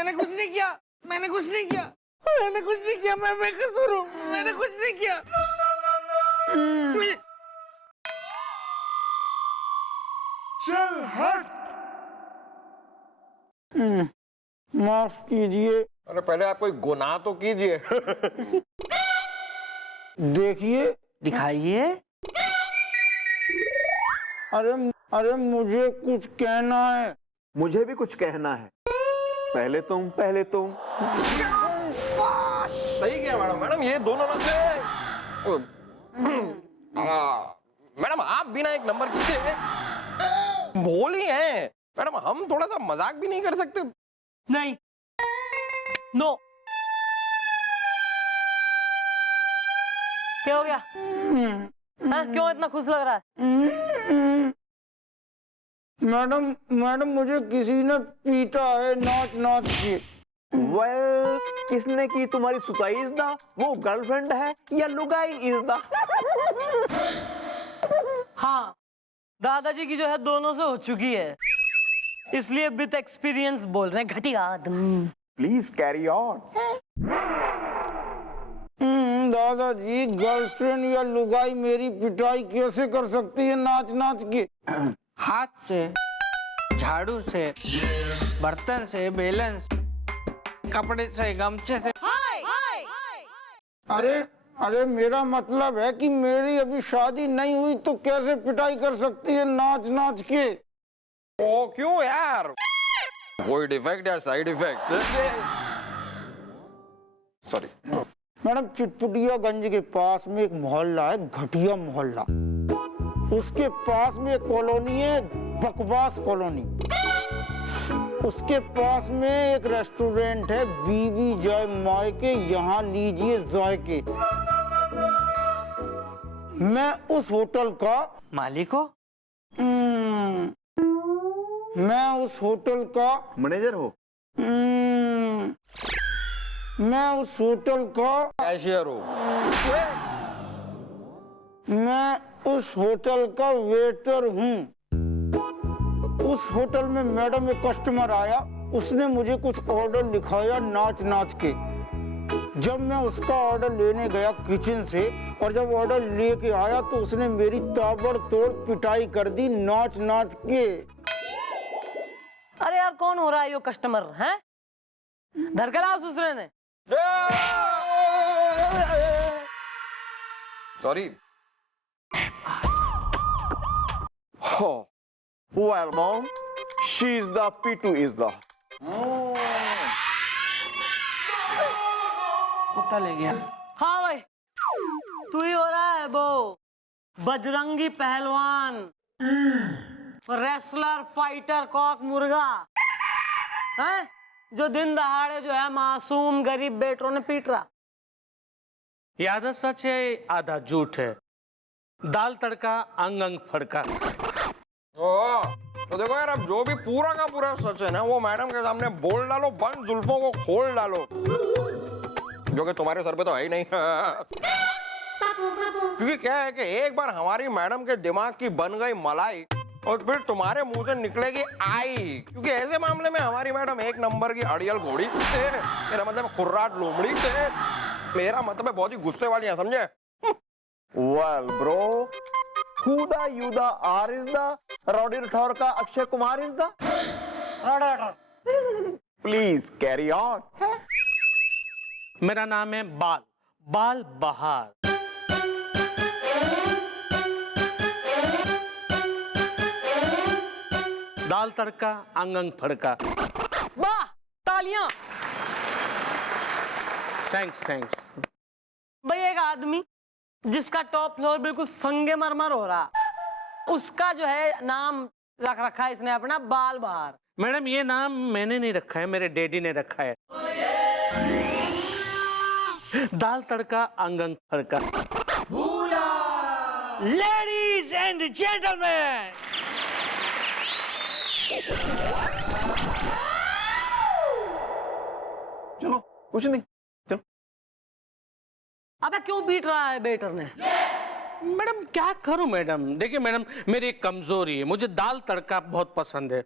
मैंने कुछ नहीं किया, मैंने कुछ नहीं किया, मैंने कुछ नहीं किया, मैं बेकसूर हूँ, मैंने कुछ नहीं किया। चल हट। माफ कीजिए। अरे पहले आप कोई गुनाह तो कीजिए। देखिए, दिखाइए। अरे अरे मुझे कुछ कहना है। मुझे भी कुछ कहना है। पहले तुम, पहले तुम। सही किया मैडम। मैडम ये दोनों ना मैडम आप बिना एक नंबर किए बोल ही हैं। मैडम हम थोड़ा सा मजाक भी नहीं कर सकते? नहीं, नो। क्या हो गया? हाँ, क्यों इतना खुश लग रहा है? मैडम मैडम मुझे किसी ने पीटा है नाच नाच के। वेल, किसने की तुम्हारी सुताई इज द, वो गर्लफ्रेंड है या लुगाई इज द? हाँ, दादाजी की जो है दोनों से हो चुकी है, इसलिए विद एक्सपीरियंस बोल रहे हैं घटिया आदमी। Please carry on. दादाजी, गर्लफ्रेंड या लुगाई मेरी पिटाई कैसे कर सकती है नाच नाच के? हाथ से, झाड़ू से, बर्तन से, बेलन से, कपड़े से, गमछे से। अरे अरे मेरा मतलब है कि मेरी अभी शादी नहीं हुई तो कैसे पिटाई कर सकती है नाच नाच के? ओ क्यों यार, कोई डिफेक्ट या साइड इफेक्ट? सॉरी मैडम, चिटपुटियागंज के पास में एक मोहल्ला है, घटिया मोहल्ला। उसके पास में एक कॉलोनी है, बकवास कॉलोनी। उसके पास में एक रेस्टोरेंट है, बीबी जय माय के, यहाँ लीजिए जायके। मैं उस होटल का मालिक हो? मैं उस होटल का मैनेजर हो? मैं उस होटल का कैशियर हो? मैं उस होटल का वेटर हूँ। उस होटल में मैडम एक कस्टमर आया, उसने मुझे कुछ ऑर्डर लिखाया नाच नाच के। जब मैं उसका ऑर्डर लेने गया किचन से, और जब ऑर्डर लेके आया तो उसने मेरी ताबड़तोड़ पिटाई कर दी नाच नाच के। अरे यार, कौन हो रहा है यो कस्टमर? हैं, धरकला दूसरे ने। Sorry. Oh, well, mom, she is the P2 is the. कुत्ता ले गया। हाँ भाई, तू ही हो रहा है वो बजरंगी पहलवान, रेसलर, फाइटर, कॉक मुर्गा, हैं, जो दिन दहाड़े जो है मासूम गरीब बेटों ने पीट रहा। ये आधा सच है आधा झूठ है। दाल तड़का अंग अंग फड़का। तो देखो यार, अब जो भी पूरा का पूरा सच है ना, वो मैडम के सामने बोल डालो, बंद जुल्फों को खोल डालो, जो कि तुम्हारे सर पे तो है ही नहीं। क्योंकि क्या है कि एक बार हमारी मैडम के दिमाग की बन गई मलाई, और फिर तुम्हारे मुंह से निकलेगी आई। क्योंकि ऐसे मामले में हमारी मैडम एक नंबर की अड़ियल घोड़ी थे, मेरा मतलब खुर्राट लोमड़ी थे, मेरा मतलब है बहुत ही गुस्से वाली है, समझे? Well, bro, who the you the R is the Roddy Rathore का Akshay Kumar is the? Please carry on. मेरा नाम है बाल, बाल बहार। दाल तड़का अंग अंग फड़का। वाह, तालियां। Thanks thanks. भाई, एक आदमी जिसका टॉप फ्लोर बिल्कुल संगमरमर हो रहा, उसका जो है नाम रख रखा है इसने अपना बाल बहार। मैडम ये नाम मैंने नहीं रखा है, मेरे डैडी ने रखा है। दाल तड़का अंग अंग फड़का। लेडीज एंड जेंटलमैन, चलो, कुछ नहीं, चलो। अबे क्यों पीट रहा है बेटर ने? मैडम क्या करूं मैडम? देखिए मैडम, मेरी एक कमजोरी है, मुझे दाल तड़का बहुत पसंद है।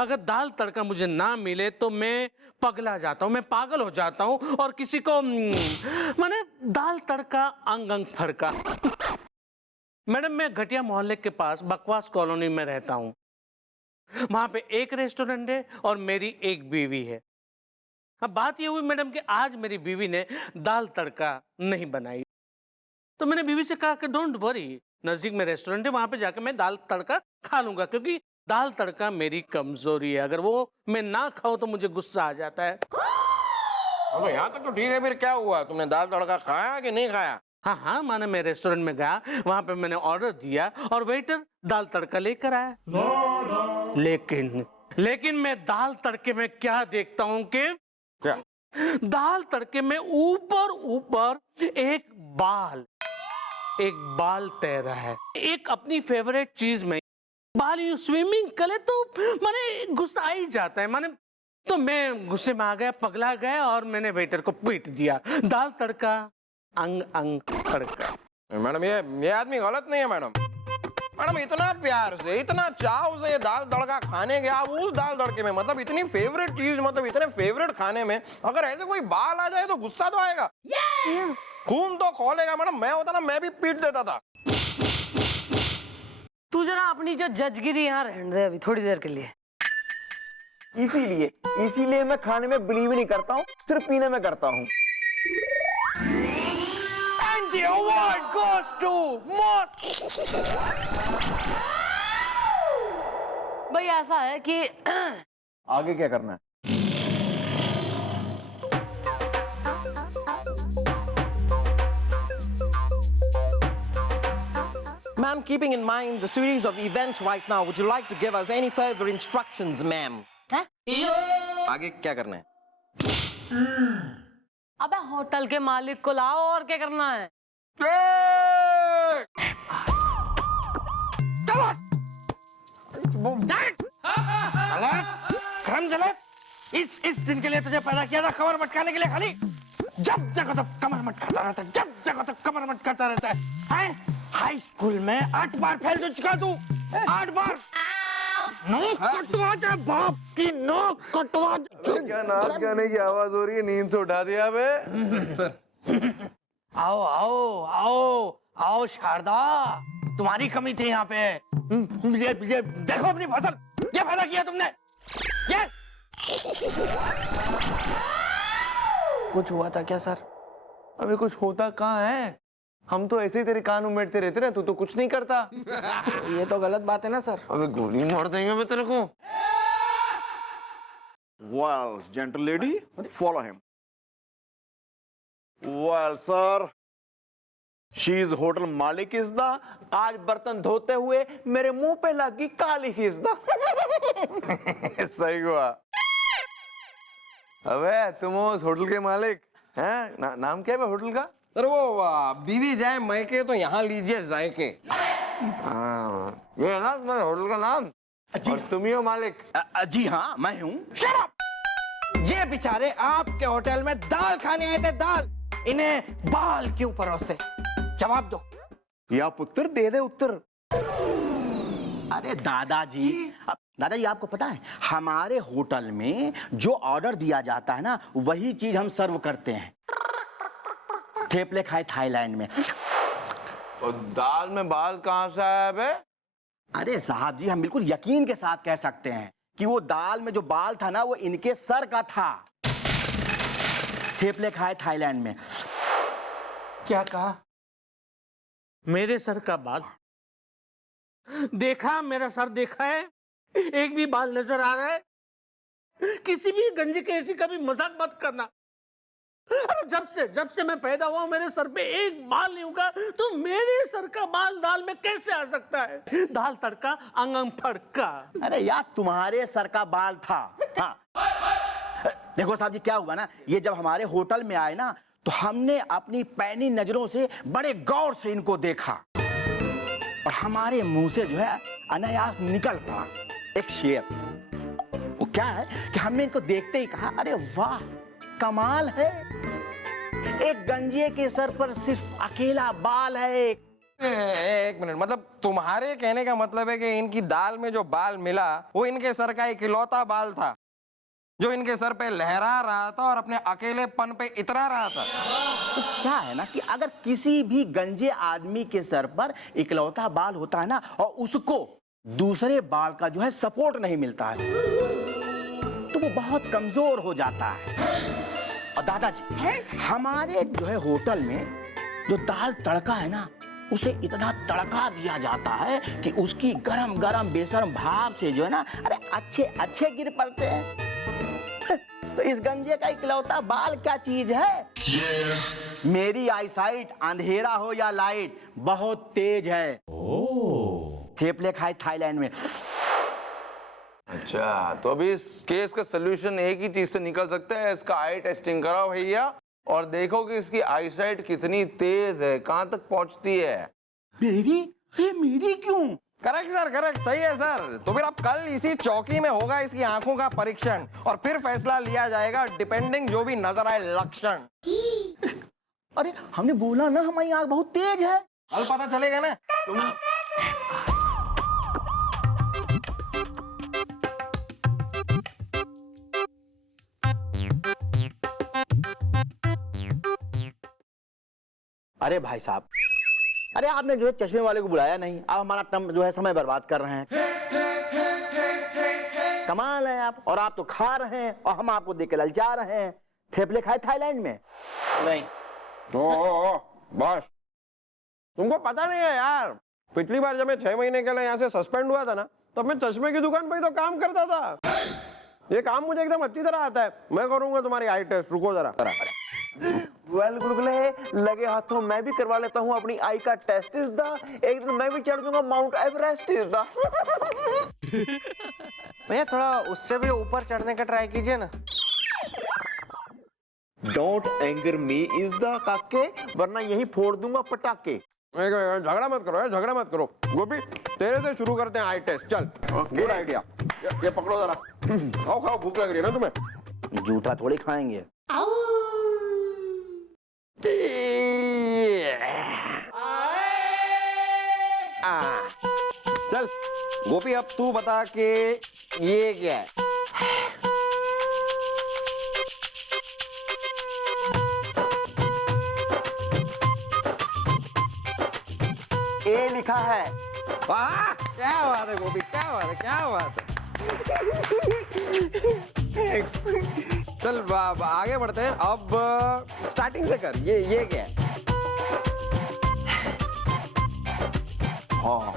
अगर दाल तड़का मुझे ना मिले तो मैं पगला जाता हूँ, मैं पागल हो जाता हूँ और किसी को माने दाल तड़का अंग अंग फड़का। मैडम मैं घटिया मोहल्ले के पास बकवास कॉलोनी में रहता हूँ। वहां पे एक रेस्टोरेंट है और मेरी एक बीवी है। अब बात ये हुई मैडम कि आज मेरी बीवी ने दाल तड़का नहीं बनाई, तो मैंने बीवी से कहा कि डोंट वरी, नजदीक में रेस्टोरेंट है, वहां पे जाकर मैं दाल तड़का खा लूंगा, क्योंकि दाल तड़का मेरी कमजोरी है। अगर वो मैं ना खाऊं तो मुझे गुस्सा आ जाता है। अब यहाँ तक तो ठीक है, फिर क्या हुआ? तुमने दाल तड़का खाया कि नहीं खाया? हाँ हाँ, माने मैं रेस्टोरेंट में गया, वहां पे मैंने ऑर्डर दिया और वेटर दाल तड़का लेकर आया। लेकिन मैं दाल तड़के में क्या देखता हूँ कि क्या? दाल तड़के में ऊपर एक बाल तैर रहा है। एक अपनी फेवरेट चीज में बाल यूं स्विमिंग करे तो माने गुस्सा आ ही जाता है। माने तो मैं गुस्से में आ गया, पगला गया और मैंने वेटर को पीट दिया। दाल तड़का अंग अंग फड़का। मैडम ये आदमी गलत नहीं है मैडम। मैडम इतना प्यार से, इतना चाव से ये दाल तड़का खाने गया, आप उस दाल तड़के में मतलब इतनी फेवरेट चीज, मतलब इतने फेवरेट खाने में अगर ऐसे कोई बाल आ जाए तो गुस्सा तो आएगा, खून तो खौलेगा। मैडम मैं होता ना, मैं भी पीट देता था। तू जरा अपनी जो जजगिरी यहाँ रहने दे अभी थोड़ी देर के लिए। इसीलिए मैं खाने में बिलीव नहीं करता हूँ, सिर्फ पीने में करता हूँ। And the award goes to भाई ऐसा है कि आगे क्या करना है? Ma'am, keeping in mind the series of events right now, would you like to give us any further instructions, ma'am? हैं? आगे क्या करना है? अबे होटल के मालिक को लाओ, और क्या करना है? इस दिन के लिए तुझे पैदा किया था, कमर मटकाने के लिए खाली। जब देखो तब कमर मटकाता रहता है, जब देखो तब कमर मटकाता रहता है। हाई स्कूल में 8 बार फेल चुका तू, 8 बार। नोक कटवा दे बाप की, नोक कटवा दे। क्या नाच गाने की आवाज हो रही है? नींद से उठा दिया बे। आओ आओ आओ आओ शारदा, तुम्हारी कमी थी यहाँ पे। ये देखो अपनी फसल, ये पैदा किया तुमने। ये कुछ हुआ था क्या सर? अबे कुछ होता कहाँ है? हम तो ऐसे ही तेरे कान उमेटते रहते ना, तू तो कुछ नहीं करता। ये तो गलत बात है ना सर। अबे गोली मार देंगे मैं तेरे को। Well, gentle lady, follow him. Well, sir, she is hotel मालिक is the, आज बर्तन धोते हुए मेरे मुंह पे लगी काली is the। सही हुआ। अबे तुम उस होटल के मालिक हैं? नाम क्या है होटल का? सर वो बीवी जाए मैके तो यहाँ लीजिए जायके। हाँ, ये है ना तुम्हारे होटल का नाम? और तुम ही हो मालिक? जी हाँ, मैं हूँ। Shut up! ये बेचारे आपके होटल में दाल खाने आए थे, दाल। इन्हें बाल क्यों परोसे? जवाब दो। या पुत्र दे दे उत्तर। अरे दादाजी, दादाजी आपको पता है हमारे होटल में जो ऑर्डर दिया जाता है ना, वही चीज हम सर्व करते हैं। थेपले खाए थाईलैंड में। और दाल में बाल कहाँ से आया बे? अरे साहब जी, हम बिल्कुल यकीन के साथ कह सकते हैं कि वो दाल में जो बाल था ना, वो इनके सर का था। थेपले खाए थाईलैंड में। क्या कहा? मेरे सर का बाल देखा? मेरा सर देखा है? एक भी बाल नजर आ रहा है? किसी भी गंजी केसी का भी मजाक मत करना। अरे जब से मैं पैदा हुआ मेरे सर पे एक बाल नहीं उगा, तो मेरे सर का बाल दाल में कैसे आ सकता है? दाल तड़का अंग अंग फड़का। अरे यार, तुम्हारे सर का बाल था। हाँ, देखो साहब जी, क्या हुआ ना, ये जब हमारे होटल में आए ना, तो हमने अपनी पैनी नजरों से बड़े गौर से इनको देखा और हमारे मुंह से जो है अनायास निकल पड़ा एक शेर। वो क्या है कि हमने इनको देखते ही कहा, अरे वाह, कमाल है, एक गंजिए के सर पर सिर्फ अकेला बाल है, एक मिनट, मतलब तुम्हारे कहने का मतलब है कि इनकी दाल में जो बाल मिला वो इनके सर का इकलौता बाल था जो इनके सर पे लहरा रहा था और अपने अकेलेपन पे इतरा रहा था। तो क्या है ना कि अगर किसी भी गंजे आदमी के सर पर इकलौता बाल होता है ना और उसको दूसरे बाल का जो है सपोर्ट नहीं मिलता है तो वो बहुत कमजोर हो जाता है। और दादाजी हमारे जो है होटल में जो दाल तड़का है ना उसे इतना तड़का दिया जाता है कि उसकी गरम गरम बेशर्म भाप से जो है ना अरे अच्छे अच्छे गिर पड़ते हैं। तो इस गंजे का इकलौता बाल क्या चीज है? मेरी आईसाइट अंधेरा हो या लाइट बहुत तेज है। थेपले खाए थाईलैंड में। अच्छा, तो अभी इस केस का सलूशन एक ही चीज से निकल सकता है, इसका आई टेस्टिंग कराओ भैया और देखो कि इसकी आईसाइट कितनी तेज है, कहां तक पहुंचती है। मेरी? अरे मेरी क्यों? करेक्ट सर, करेक्ट, सही है सर। तो फिर अब कल इसी चौकी में होगा इसकी आंखों का परीक्षण और फिर फैसला लिया जाएगा डिपेंडिंग जो भी नजर आए लक्षण। अरे हमने बोला ना हमारी आंख बहुत तेज है। कल पता चलेगा ना। अरे भाई साहब, अरे आपने जो है चश्मे वाले को बुलाया नहीं, आप हमारा जो है समय बर्बाद कर रहे हैं। कमाल है आप। और आप तो खा रहे हैं और हम आपको देख के ललचा रहे हैं। थेपले खाए थाईलैंड में? नहीं। तो बस तुमको पता नहीं है यार, पिछली बार जब मैं 6 महीने के लिए यहाँ से सस्पेंड हुआ था ना तब मैं चश्मे की दुकान पर ही तो काम करता था। ये काम मुझे एकदम अच्छी तरह आता है। मैं करूंगा तुम्हारी आई टेस्ट, रुको जरा। वेल गुलगुले, लगे हाथों मैं भी करवा लेता हूँ अपनी आई का टेस्ट इज द। एक दिन मैं भी चढ़ दूंगा माउंट एवरेस्ट इज द। भैया थोड़ा उससे भी ऊपर चढ़ने का ट्राई कीजिए ना। Don't anger me is the काके, वरना यही फोड़ दूंगा पटाके। झगड़ा मत करो, झगड़ा मत करो। गोपी तेरे से शुरू करते हैं आई टेस्ट। चल, गुड आइडिया। ये पकड़ो जरा, खाओ खाओ, भूख लग रही है ना तुम्हें। जूठा थोड़ी खाएंगे। चल गोपी, अब तू बता कि ये क्या है। ए लिखा है। वाह, क्या बात है गोपी, क्या बात है, क्या बात है। चल आगे बढ़ते हैं। अब स्टार्टिंग से कर। ये क्या है? हाँ,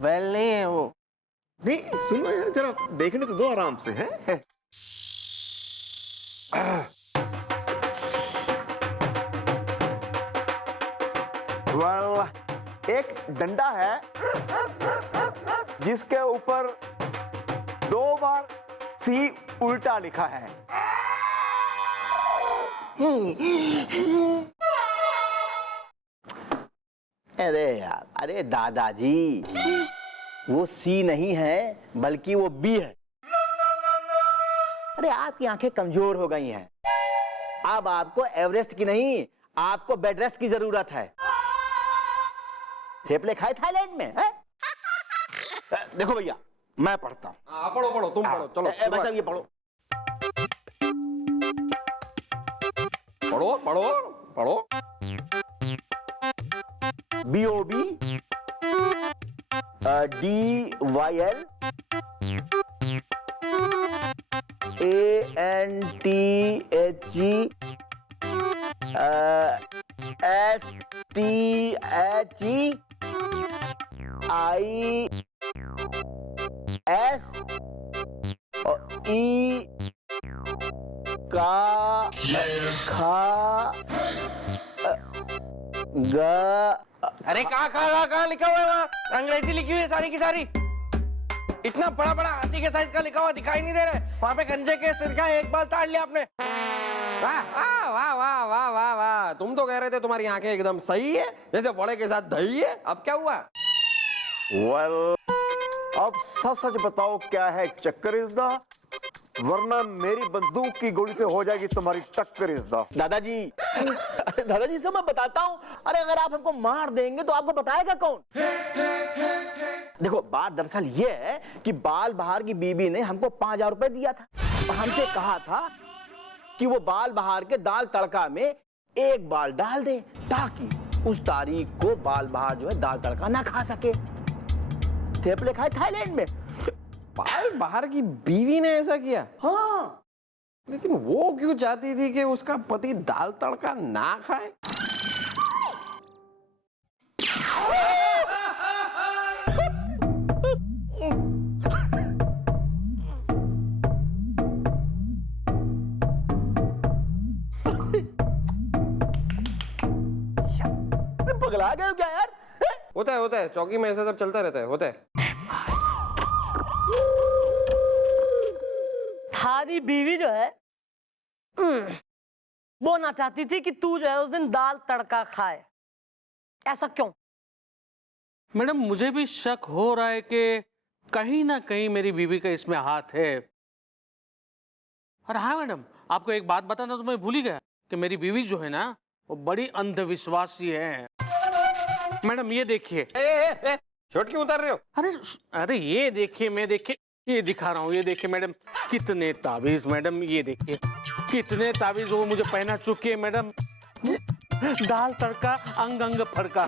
वेल नहीं है वो। नहीं सुनो यार, जरा देखने तो दो आराम से है। एक डंडा है जिसके ऊपर 2 बार सी उल्टा लिखा है। अरे यार, अरे दादाजी, वो सी नहीं है बल्कि वो बी है। अरे आपकी आंखें कमजोर हो गई हैं। अब आपको एवरेस्ट की नहीं, आपको बेड रेस्ट की जरूरत है। थेपले खाए थाईलैंड में है? देखो भैया, मैं पढ़ता हूं। पढ़ो पढ़ो, तुम पढ़ो। चलो भाई साहब ये पढ़ो। पढ़ो पढ़ो पढ़ो। BOB DYL ANTHE STHE IS E का खा ग। अरे कहाँ लिखा हुआ है वहाँ? अंग्रेजी लिखी हुई है सारी की सारी। इतना बड़ा बड़ा हाथी के साइज का लिखा हुआ दिखाई नहीं दे रहा है। वहाँ पे गंजे के सिर का एक बाल ताड़ लिया आपने। वाह वाह वाह वाह वाह वाह वाह। तुम तो कह रहे थे तुम्हारी आंखें एकदम सही है, जैसे वड़े के साथ दही है। अब क्या हुआ? Well, अब सच सच बताओ क्या है चक्कर इस दा? वरना मेरी बंदूक की गोली से हो जाएगी तुम्हारी टक्कर इज़्दा। दादाजी दादाजी से मैं बताता हूँ। अरे अगर आप हमको मार देंगे तो आपको बताएगा कौन? देखो बात दरअसल ये है कि बाल बहार की बीबी ने हमको 5,000 रुपए दिया था और हमसे कहा था कि वो बाल बहार के दाल तड़का में एक बाल डाल दे ताकि उस तारीख को बाल बहार जो है दाल तड़का ना खा सके। थेपले खाए थाईलैंड में। बाल बहार की बीवी ने ऐसा किया? हाँ, लेकिन वो क्यों चाहती थी कि उसका पति दाल तड़का ना खाए? पगला गए हो क्या यार? होता है चौकी में ऐसा सब चलता रहता है, होता है। थारी बीवी जो है वो ना चाहती थी कि तू जो है उस दिन दाल तड़का खाए। ऐसा क्यों? मैडम मुझे भी शक हो रहा है कि कहीं ना कहीं मेरी बीवी का इसमें हाथ है। और हाँ मैडम, आपको एक बात बताना तो मैं भूल ही गया कि मेरी बीवी जो है ना वो बड़ी अंधविश्वासी है। मैडम ये देखिए। शर्ट क्यों उतार रहे हो? अरे ये देखिए, मैं देखिए ये दिखा रहा हूँ। ये देखिए मैडम कितने ताबीज, मैडम ये देखिए कितने ताबीज वो मुझे पहना चुकी है मैडम। दाल तड़का अंग अंग फड़का।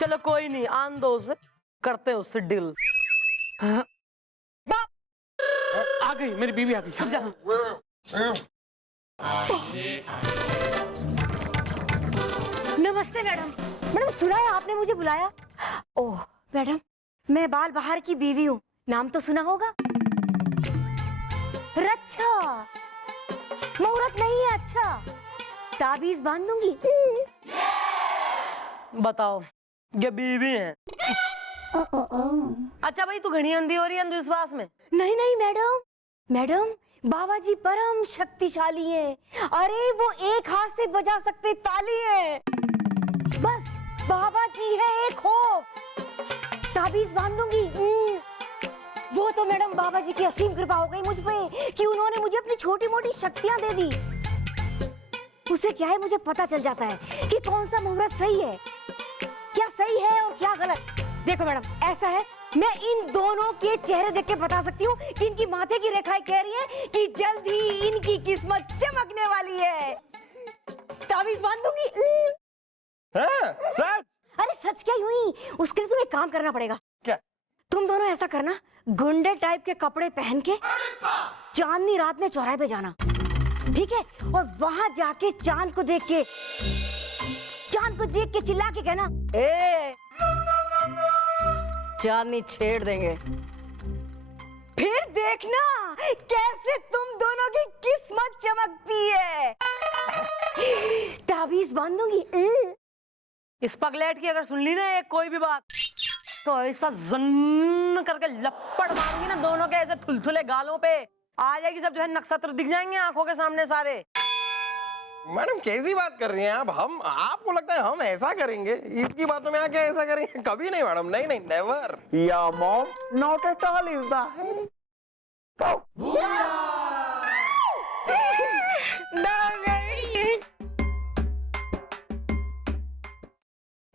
चलो कोई नहीं, आन दो उसे, करते हैं उससे डील। आ गई मेरी बीवी, आ गई। नमस्ते मैडम। मैडम सुना है आपने मुझे बुलाया? ओह मैडम, मैं बाल बहार की बीवी हूँ, नाम तो सुना होगा। रच्छा, मुहूर्त नहीं है अच्छा, ताबीज बांध दूंगी। बताओ, ये बीवी है। अच्छा भाई, तू घनी अंधी हो रही है अंधविश्वास में? नहीं नहीं मैडम, मैडम बाबा जी परम शक्तिशाली हैं। अरे वो एक हाथ से बजा सकते ताली है। बस बाबा जी है एक हो, ताबीज बांध दूंगी। वो तो मैडम बाबा जी की असीम कृपा हो गई मुझ पे कि उन्होंने मुझे अपनी छोटी मोटी शक्तियां दे दी। उसे क्या है, मुझे पता चल जाता है कि कौन सा मुहूर्त सही है, क्या सही है और क्या गलत। देखो मैडम, ऐसा है, मैं इन दोनों के चेहरे देख के बता सकती हूँ कि इनकी माथे की रेखाएं कह रही हैं कि जल्द ही इनकी किस्मत चमकने वाली है। ताबीज बांध दूंगी। सच? अरे सच क्या यूं ही, उसके लिए तुम्हें एक काम करना पड़ेगा। क्या? तुम दोनों ऐसा करना, गुंडे टाइप के कपड़े पहन के चांदनी रात में चौराहे पे जाना, ठीक है? और वहां जाके चांद को देख के चिल्ला के कहना, ए, चांदनी छेड़ देंगे। फिर देखना कैसे तुम दोनों की किस्मत चमकती है। ताबीज बांधूंगी। इस पगलेट की अगर सुन ली ना एक कोई भी बात, तो ऐसा जन्न करके लपड़ मारूंगी ना दोनों के ऐसे थुलथुले गालों पे, आ जाएगी सब जो है नक्षत्र दिख जाएंगे आंखों के सामने सारे। मैडम कैसी बात कर रही हैं आप? हम, आपको लगता है हम ऐसा करेंगे? इसकी बातों में आके ऐसा करेंगे? कभी नहीं मैडम, नहीं नहीं, नेवर। या mom, not at all is the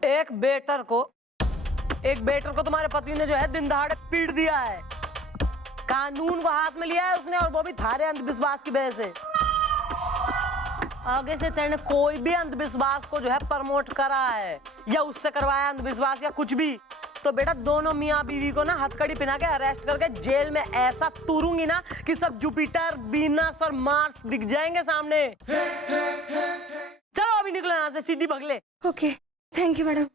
एक बेटर को तुम्हारे पति ने जो है दिन दहाड़े पीट दिया है। कानून को हाथ में लिया है उसने, और वो भी थारे अंधविश्वास की वजह से। आगे से तेने कोई भी अंधविश्वास को जो है प्रमोट करा है या उससे करवाया अंधविश्वास या कुछ भी, तो बेटा दोनों मियाँ बीवी को ना हथकड़ी पहना के अरेस्ट करके जेल में ऐसा तूरूंगी ना कि सब जुपिटर, वीनस और मार्स दिख जाएंगे सामने। चलो अभी निकलो यहाँ से, सीधी भगले। Okay, thank you madam.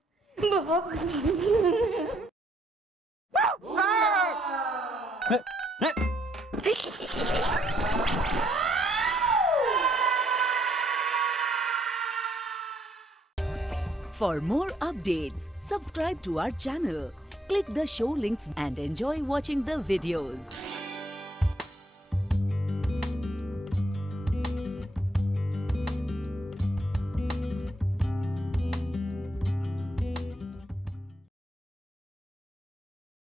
For more updates, subscribe to our channel, click the show links and enjoy watching the videos.